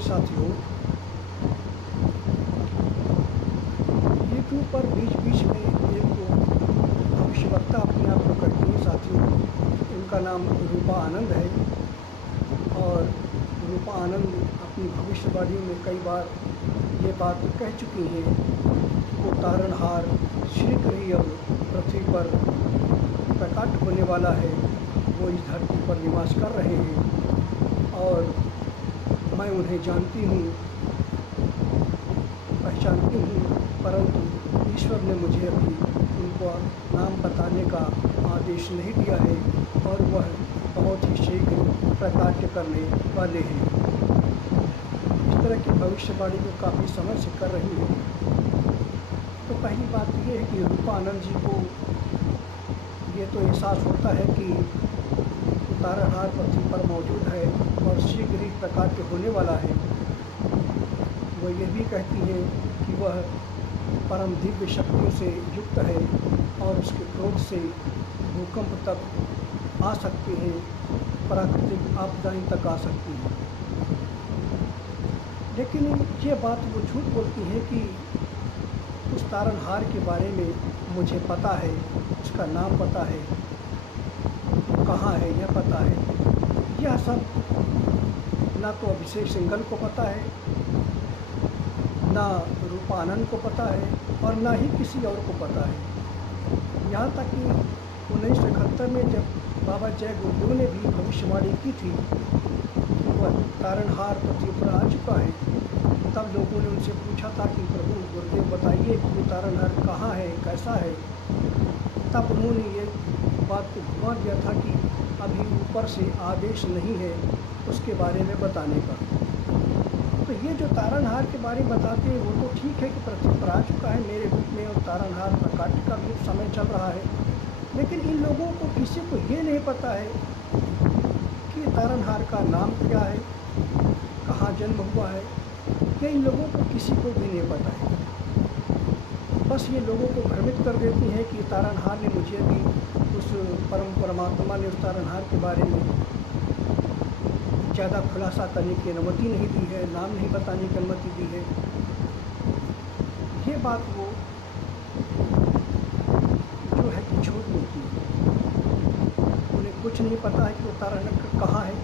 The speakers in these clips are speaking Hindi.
प्रिय साथियों, यूट्यूब पर बीच बीच में एक भविष्यवक्ता अपने आप को करती है साथियों। इनका नाम रूपा आनंद है और रूपा आनंद अपनी भविष्यवाणी में कई बार ये बात कह चुकी हैं वो तारणहार शीघ्र ही अब पृथ्वी पर प्रकट होने वाला है। वो इस धरती पर निवास कर रहे हैं और मैं उन्हें जानती हूँ, पहचानती हूँ, परंतु ईश्वर ने मुझे अभी उनको नाम बताने का आदेश नहीं दिया है और वह बहुत ही शीघ्र प्रकाट्य करने वाले हैं। इस तरह की भविष्यवाणी को काफ़ी समय से कर रही है। तो पहली बात ये है कि रूपा आनंद जी को ये तो एहसास होता है कि तारणहार पृथ्वी पर मौजूद है और शीघ्र ही प्रकाट्य होने वाला है। वह ये भी कहती है कि वह परम दिव्य शक्तियों से युक्त है और उसके क्रोध से भूकंप तक आ सकते हैं, प्राकृतिक आपदाएं तक आ सकती हैं। लेकिन ये बात वो झूठ बोलती है कि उस तारणहार के बारे में मुझे पता है, उसका नाम पता है, कहाँ है यह पता है। यह सब ना तो अभिषेक सिंघल को पता है, ना रूपा आनंद को पता है और ना ही किसी और को पता है। यहाँ तक कि 1971 में जब बाबा जय गुरुदेव ने भी भविष्यवाणी की थी कि वह तारणहार पृथ्वी पर आ चुका है, तब लोगों ने उनसे पूछा था कि प्रभु गुरुदेव बताइए कि वो तारणहार कहाँ है, कैसा है। तब उन्होंने ये बात को घुमा दिया था कि अभी ऊपर से आदेश नहीं है उसके बारे में बताने का। तो ये जो तारणहार के बारे में बताते हैं वो तो ठीक है कि पृथ्वी पर आ चुका है मेरे रूप में और तारणहार प्रकाट्य का भी समय चल रहा है, लेकिन इन लोगों को किसी को ये नहीं पता है कि तारणहार का नाम क्या है, कहाँ जन्म हुआ है। ये इन लोगों को किसी को भी नहीं पता है। बस ये लोगों को भ्रमित कर देती हैं कि तारणहार ने मुझे भी उस परमात्मा ने उस तारणहार के बारे में ज़्यादा खुलासा करने की अनुमति नहीं दी है, नाम नहीं बताने की अनुमति दी है। ये बात वो जो है कि झूठ बोलती है। उन्हें कुछ नहीं पता है कि वो तारणहार कहाँ है,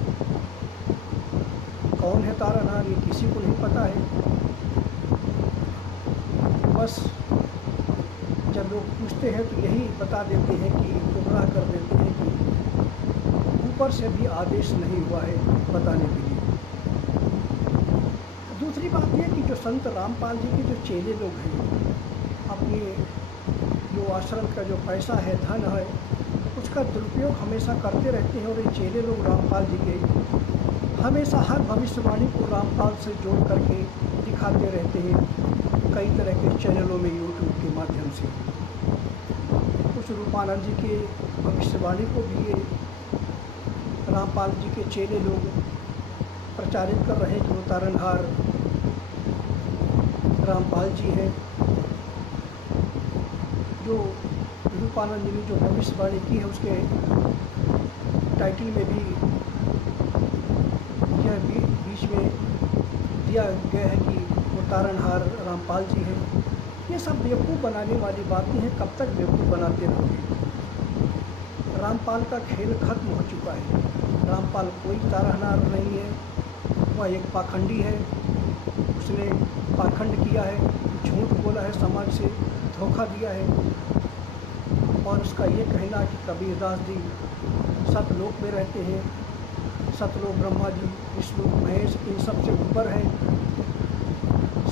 कौन है तारणहार, ये किसी को नहीं पता है। बस जब लोग पूछते हैं तो यही बता देते हैं कि गुमराह कर देते हैं कि ऊपर से भी आदेश नहीं हुआ है बताने के लिए। दूसरी बात यह कि जो संत रामपाल जी के जो चेले लोग हैं, अपने जो आश्रम का जो पैसा है, धन है, उसका दुरुपयोग हमेशा करते रहते हैं और ये चेले लोग रामपाल जी के हमेशा हर भविष्यवाणी को रामपाल से जोड़ करके दिखाते रहते हैं कई तरह के चैनलों में, यूट्यूब के माध्यम से। उस रूपानंद जी के भविष्यवाणी को भी ये रामपाल जी के चेले लोग प्रचारित कर रहे हैं कि वो तारणहार रामपाल जी हैं। जो रूपानंद जी ने जो भविष्यवाणी की है उसके टाइटल में भी यह बीच में दिया गया है कि वो तारणहार रामपाल जी हैं। ये सब बेवकूफ़ बनाने वाली बातें हैं, कब तक बेवकूफ़ बनाते रहोगे। रामपाल का खेल खत्म हो चुका है। रामपाल कोई तारणहार नहीं है, वह एक पाखंडी है। उसने पाखंड किया है, झूठ बोला है, समाज से धोखा दिया है। और उसका ये कहना कि कबीरदास जी सतलोक में रहते हैं, सतलोक ब्रह्मा जी, विष्णु, महेश इन सब से ऊपर है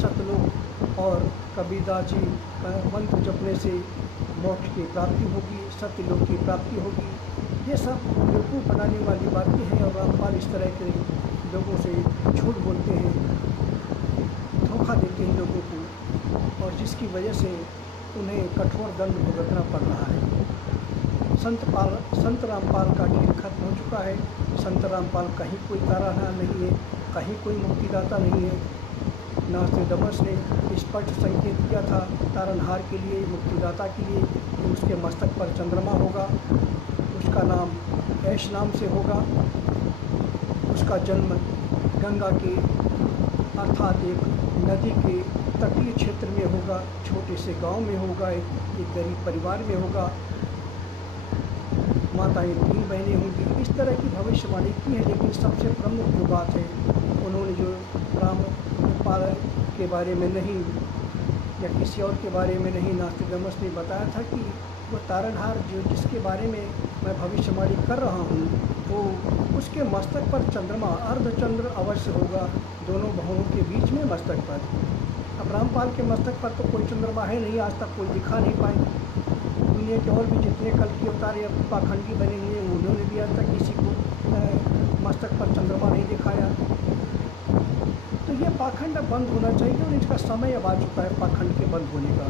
सतलोक, और कबीरदास जी का मंत्र जपने से मोक्ष की प्राप्ति होगी, सत्यलोक की प्राप्ति होगी। ये सब बेवकूफ़ बनाने वाली बातें हैं और रामपाल इस तरह के लोगों से झूठ बोलते हैं, धोखा देते हैं लोगों को, और जिसकी वजह से उन्हें कठोर दंड भुगतना पड़ रहा है। संत रामपाल का खेल खत्म हो चुका है। संत रामपाल कहीं कोई तारणहार नहीं है, कहीं कोई मुक्तिदाता नहीं है। नास्त्रोदमस ने स्पष्ट संकेत दिया था तारणहार के लिए, मुक्तिदाता के लिए, कि उसके मस्तक पर चंद्रमा होगा, उसका नाम ऐश नाम से होगा, उसका जन्म गंगा के अर्थात एक नदी के तटीय क्षेत्र में होगा, छोटे से गांव में होगा, एक गरीब परिवार में होगा, माताएं 3 बहनें होंगी। इस तरह की भविष्यवाणी की है। लेकिन सबसे प्रमुख जो बात है, उन्होंने जो रामपाल के बारे में नहीं या किसी और के बारे में नहीं, नोस्ट्राडामस ने बताया था कि वो तारनहार जिसके बारे में मैं भविष्यवाणी कर रहा हूँ, वो उसके मस्तक पर चंद्रमा, अर्धचंद्र अवश्य होगा, दोनों भवनों के बीच में मस्तक पर। अब रामपाल के मस्तक पर तो कोई चंद्रमा है नहीं, आज तक कोई दिखा नहीं पाए। दुनिया के और भी जितने कल के अवतार या पाखंडी बने हुए हैं, उन्होंने भी आज तक किसी को मस्तक पर चंद्रमा नहीं दिखाया। तो ये पाखंड अब बंद होना चाहिए और इसका समय अब आ चुका है पाखंड के बंद होने का।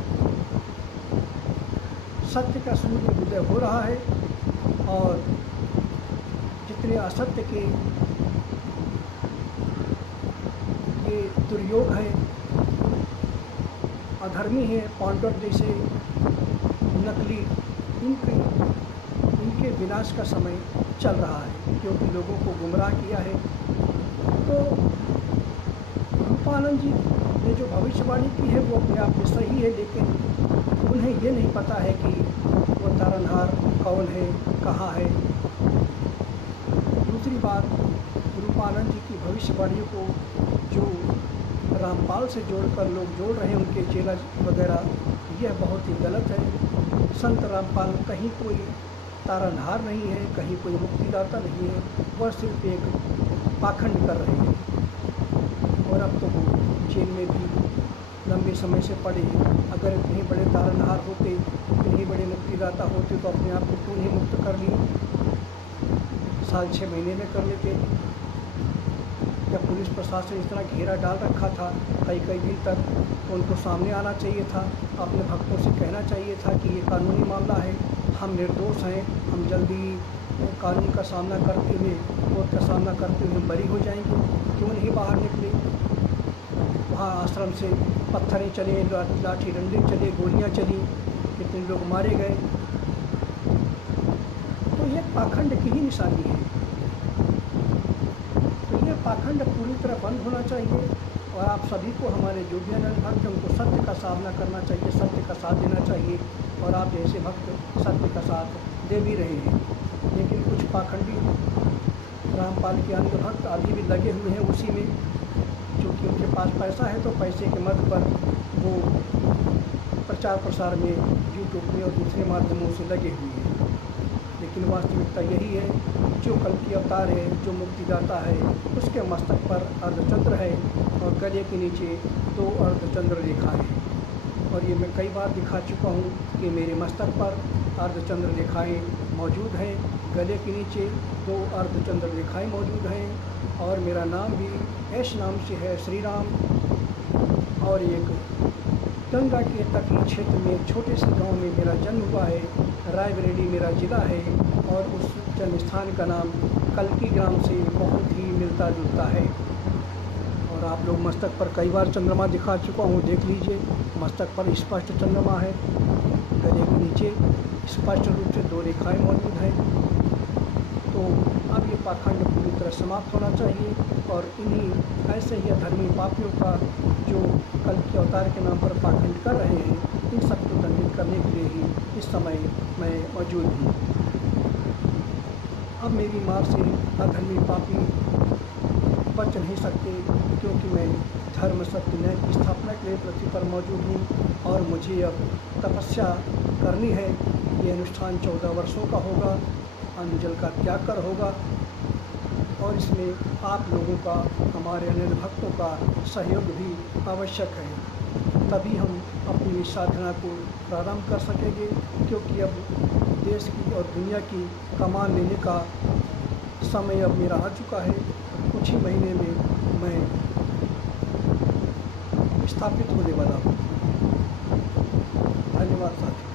सत्य का सूर्य उदय हो रहा है और जितने असत्य के ये दुर्योग हैं, अधर्मी हैं, पांडव जैसे नकली, इनके विनाश का समय चल रहा है, क्योंकि लोगों को गुमराह किया है। तो रूपानंद जी ने जो भविष्यवाणी की है वो अपने आप में सही है, लेकिन उन्हें ये नहीं पता है कि वो तारनहार कौन है, कहाँ है। दूसरी बात, रूपानंद जी की भविष्यवाणियों को जो रामपाल से जोड़कर लोग जोड़ रहे हैं, उनके चेला वगैरह, यह बहुत ही गलत है। संत रामपाल कहीं कोई तारनहार नहीं है, कहीं कोई मुक्तिदाता नहीं है, वह सिर्फ एक पाखंड कर रहे हैं। और अब तो वो जेल में भी लंबे समय से पड़े हैं। अगर इतने बड़े तारनहार होते, इतने बड़े मुक्तिदाता होते, तो अपने आप को क्यों नहीं मुक्त कर लिए? 6 महीने में कर लेते। जब पुलिस प्रशासन इतना घेरा डाल रखा था कई दिन तक, तो उनको सामने आना चाहिए था, अपने भक्तों से कहना चाहिए था कि ये कानूनी मामला है, हम निर्दोष हैं, हम जल्दी कानून का सामना करते हुए, कोर्ट का सामना करते हुए बरी हो जाएंगे। क्यों नहीं बाहर निकले? वहाँ आश्रम से पत्थरें चले, लाठी डंडे चले, गोलियाँ चली, कितने लोग मारे गए। तो ये पाखंड की ही निशानी है। तो ये पाखंड पूरी तरह बंद होना चाहिए और आप सभी को, हमारे जो भी अनंत भक्त, उनको सत्य का सामना करना चाहिए, सत्य का साथ देना चाहिए। और आप जैसे भक्त सत्य का साथ दे भी रहे हैं। लेकिन कुछ पाखंडी रामपाल के अंध भक्त अभी भी लगे हुए हैं उसी में, क्योंकि उनके पास पैसा है, तो पैसे के मद पर वो प्रचार प्रसार में, यूट्यूब में और दूसरे माध्यमों से लगे हुए हैं। लेकिन वास्तविकता यही है, जो कल की अवतार है, जो मुक्तिदाता है, उसके मस्तक पर अर्धचंद्र है और गले के नीचे 2 अर्धचंद्र रेखा है। और ये मैं कई बार दिखा चुका हूँ कि मेरे मस्तक पर अर्धचंद्र रेखाएँ मौजूद हैं, गले के नीचे 2 अर्धचंद्र रेखाएँ मौजूद हैं और मेरा नाम भी ऐश नाम से है, श्री राम। और एक गंगा के तटीय क्षेत्र में छोटे से गांव में मेरा जन्म हुआ है। रायबरेली मेरा ज़िला है और उस जन्म स्थान का नाम कल्की ग्राम से बहुत ही मिलता जुलता है। और आप लोग मस्तक पर कई बार चंद्रमा दिखा चुका हूँ, देख लीजिए, मस्तक पर स्पष्ट चंद्रमा है, गले के नीचे स्पष्ट रूप से 2 रेखाएँ मौजूद हैं। तो अब ये पाखंड पूरी तरह समाप्त होना चाहिए और इन्हीं ऐसे ही अधर्मी पापियों का, जो कल के अवतार के नाम पर पाखंड कर रहे हैं, इन सबको दंडित करने के लिए ही इस समय मैं मौजूद हूँ। अब मेरी मार से अधर्मी पापी बच नहीं सकते, क्योंकि मैं धर्म, सत्य, न्याय की स्थापना के लिए पृथ्वी पर मौजूद हूँ और मुझे अब तपस्या करनी है। ये अनुष्ठान 14 वर्षों का होगा, अन्न जल का त्याग कर होगा और इसमें आप लोगों का, हमारे अन्य भक्तों का सहयोग भी आवश्यक है। तभी हम अपनी इस साधना को प्रारंभ कर सकेंगे, क्योंकि अब देश की और दुनिया की कमान लेने का समय अब मेरा आ चुका है। कुछ ही महीने में मैं स्थापित होने वाला हूँ। धन्यवाद साथियों।